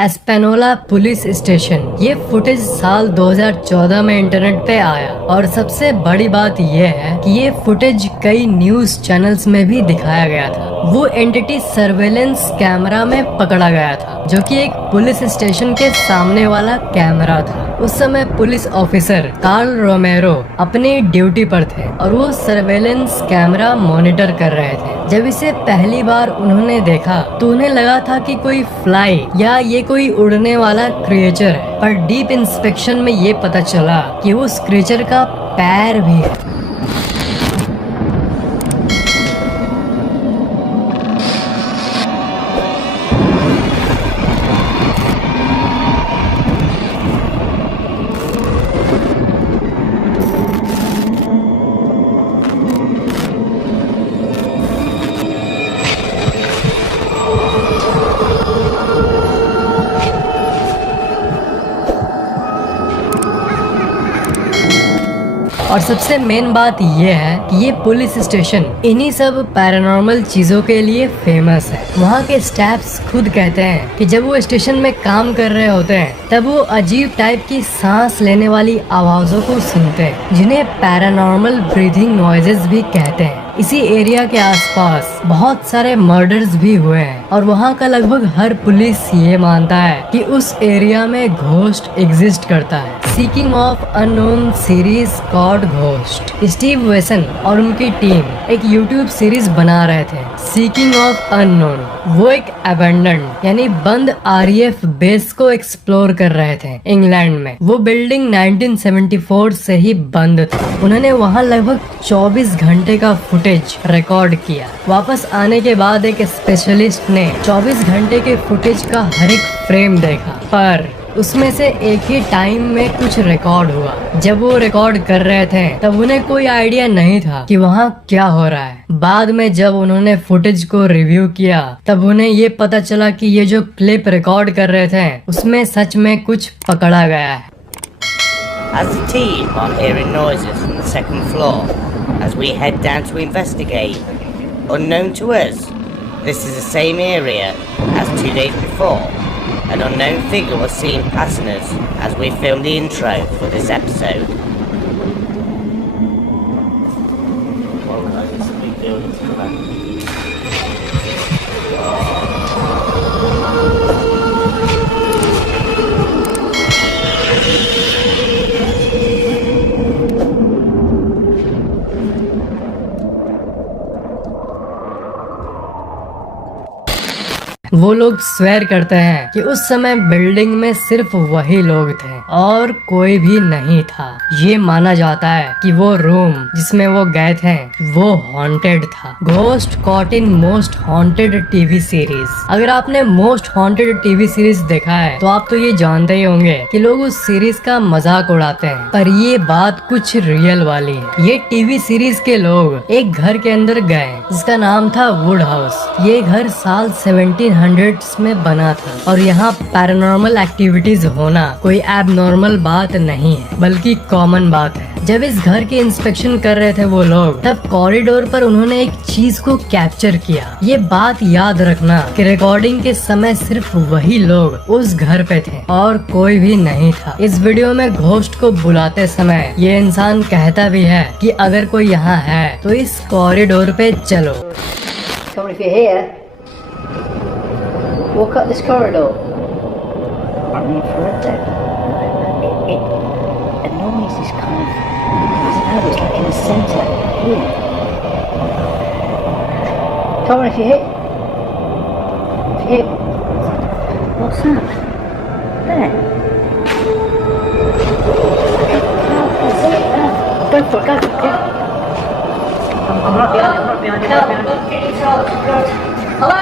एस्पेनोला police station. ये footage साल 2014 में इंटरनेट पे आया और सबसे बड़ी बात ये है कि ये फुटेज कई न्यूज चैनल्स में भी दिखाया गया था। वो एंटिटी सर्वेलेंस कैमरा में पकड़ा गया था, जो कि एक पुलिस स्टेशन के सामने वाला कैमरा था। उस समय पुलिस ऑफिसर कार्ल रोमेरो अपनी ड्यूटी पर थे और वो सर्वेलेंस कैमरा मॉनिटर कर रहे थे। जब इसे पहली बार उन्होंने देखा तो उन्हें लगा था कि कोई फ्लाई या ये कोई उड़ने वाला क्रिएचर है, पर डीप इंस्पेक्शन में ये पता चला कि उस क्रिएचर का पैर भी है। और सबसे मेन बात ये है कि ये पुलिस स्टेशन इन्हीं सब पैरानॉर्मल चीजों के लिए फेमस है। वहाँ के स्टाफ्स खुद कहते हैं कि जब वो स्टेशन में काम कर रहे होते हैं तब वो अजीब टाइप की सांस लेने वाली आवाजों को सुनते हैं, जिन्हें पैरानॉर्मल ब्रीथिंग नॉइजेस भी कहते हैं। इसी एरिया के आसपास बहुत सारे मर्डर्स भी हुए हैं और वहाँ का लगभग हर पुलिस ये मानता है कि उस एरिया में घोस्ट एग्जिस्ट करता है। Seeking of unknown series called ghost. Steve वेसन और उनकी टीम एक यूट्यूब सीरीज बना रहे थे, सीकिंग ऑफ अननोन। वो एक अबेंडन्ड यानी बंद RAF बेस को एक्सप्लोर कर रहे थे इंग्लैंड में। वो बिल्डिंग 1974 से ही बंद थी। उन्होंने वहाँ लगभग 24 घंटे का फुटेज रिकॉर्ड किया। वापस आने के बाद एक स्पेशलिस्ट ने 24 घंटे के फुटेज का हर एक फ्रेम देखा, पर उसमें से एक ही टाइम में कुछ रिकॉर्ड हुआ। जब वो रिकॉर्ड कर रहे थे तब उन्हें कोई आइडिया नहीं था कि वहाँ क्या हो रहा है। बाद में जब उन्होंने फुटेज को रिव्यू किया तब उन्हें ये पता चला कि ये जो क्लिप रिकॉर्ड कर रहे थे उसमें सच में कुछ पकड़ा गया है। As a team are hearing noises from the second floor as we head down to investigate. Unknown to us, this is the same area as 2 days before. An unknown figure was seen passing us as we filmed the intro for this episode. वो लोग swear करते हैं कि उस समय building में सिर्फ वही लोग थे और कोई भी नहीं था। ये माना जाता है कि वो रूम जिसमें वो गए थे वो हॉन्टेड था। Ghost caught in most haunted TV series. अगर आपने मोस्ट हॉन्टेड टीवी सीरीज देखा है तो आप तो ये जानते ही होंगे कि लोग उस सीरीज का मजाक उड़ाते हैं, पर ये बात कुछ रियल वाली है। ये टीवी सीरीज के लोग एक घर के अंदर गए जिसका नाम था वुड हाउस। ये घर साल 1700s में बना था और यहाँ पैरानॉर्मल एक्टिविटीज होना कोई एबनॉर्मल बात नहीं है, बल्कि कॉमन बात है। जब इस घर की इंस्पेक्शन कर रहे थे वो लोग, तब कॉरिडोर पर उन्होंने एक चीज को कैप्चर किया। ये बात याद रखना कि रिकॉर्डिंग के समय सिर्फ वही लोग उस घर पे थे और कोई भी नहीं था। इस वीडियो में घोस्ट को बुलाते समय ये इंसान कहता भी है कि अगर कोई यहाँ है तो इस कॉरिडोर पे चलो। Walk up this corridor. I'm not sure that a noise is kind of, I don't know, it's like in the centre. Ooh. Come on, if you hit. What's that? There. Go for it, go. I'm right behind you, Hello?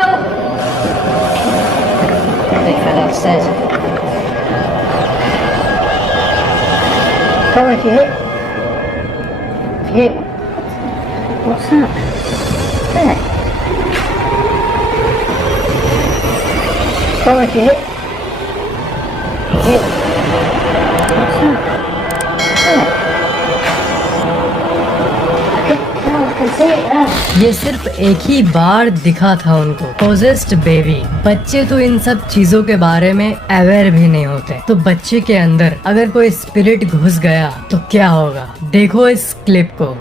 They fell upstairs. Come on, if you hit. What's that? There. Come on, if you hit. What's that? There. Now I can ये सिर्फ एक ही बार दिखा था उनको। Possessed baby, बच्चे तो इन सब चीजों के बारे में अवेयर भी नहीं होते, तो बच्चे के अंदर अगर कोई स्पिरिट घुस गया तो क्या होगा, देखो इस क्लिप को।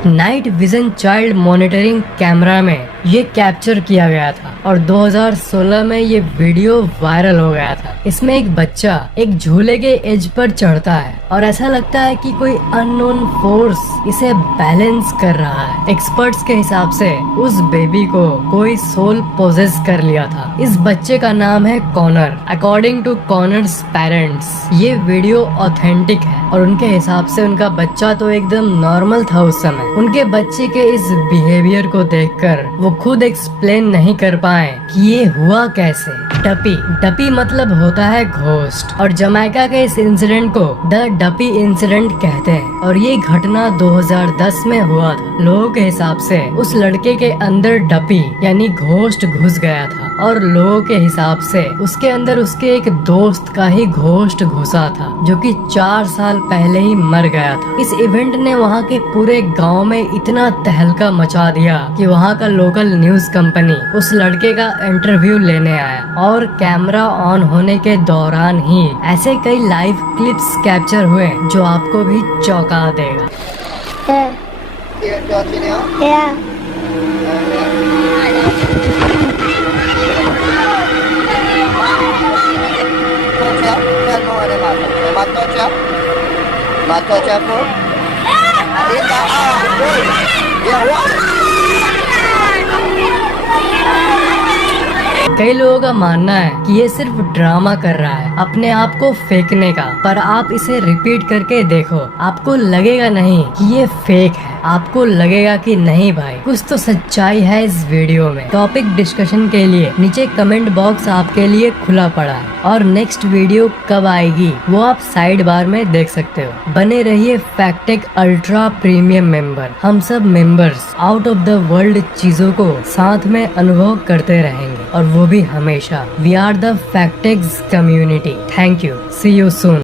Night vision child monitoring camera में ये कैप्चर किया गया था और 2016 में ये वीडियो वायरल हो गया था। इसमें एक बच्चा एक झूले के एज पर चढ़ता है और ऐसा लगता है कि कोई अननोन फोर्स इसे बैलेंस कर रहा है। एक्सपर्ट्स के हिसाब से उस बेबी को कोई सोल पोजेस कर लिया था। इस बच्चे का नाम है Connor. According to Connor's parents, ये वीडियो ऑथेंटिक है और उनके हिसाब से उनका बच्चा तो एकदम नॉर्मल था उस समय। उनके बच्चे के इस बिहेवियर को देखकर वो खुद एक्सप्लेन नहीं कर पाए कि ये हुआ कैसे। डपी, डपी मतलब होता है घोस्ट और जमैका के इस इंसिडेंट को द डपी इंसिडेंट कहते हैं और ये घटना 2010 में हुआ था। लोगों के हिसाब से उस लड़के के अंदर डपी यानी घोस्ट घुस गया था और लोगों के हिसाब से उसके अंदर उसके एक दोस्त का ही घोस्ट घुसा था जो कि 4 साल पहले ही मर गया था। इस इवेंट ने वहाँ के पूरे गांव में इतना तहलका मचा दिया कि वहाँ का लोकल न्यूज कंपनी उस लड़के का इंटरव्यू लेने आया और कैमरा ऑन होने के दौरान ही ऐसे कई लाइव क्लिप्स कैप्चर हुए जो आपको भी चौंका देगा। कई लोगों का मानना है कि ये सिर्फ ड्रामा कर रहा है अपने आप को फेंकने का, पर आप इसे रिपीट करके देखो, आपको लगेगा नहीं कि ये फेक है, आपको लगेगा कि नहीं भाई कुछ तो सच्चाई है इस वीडियो में। टॉपिक डिस्कशन के लिए नीचे कमेंट बॉक्स आपके लिए खुला पड़ा है और नेक्स्ट वीडियो कब आएगी वो आप साइड बार में देख सकते हो। बने रहिए फैक्टेक अल्ट्रा प्रीमियम मेंबर। हम सब members out of the world चीजों को साथ में अनुभव करते रहेंगे और वो भी हमेशा। We are the Factex community. Thank you, see you soon.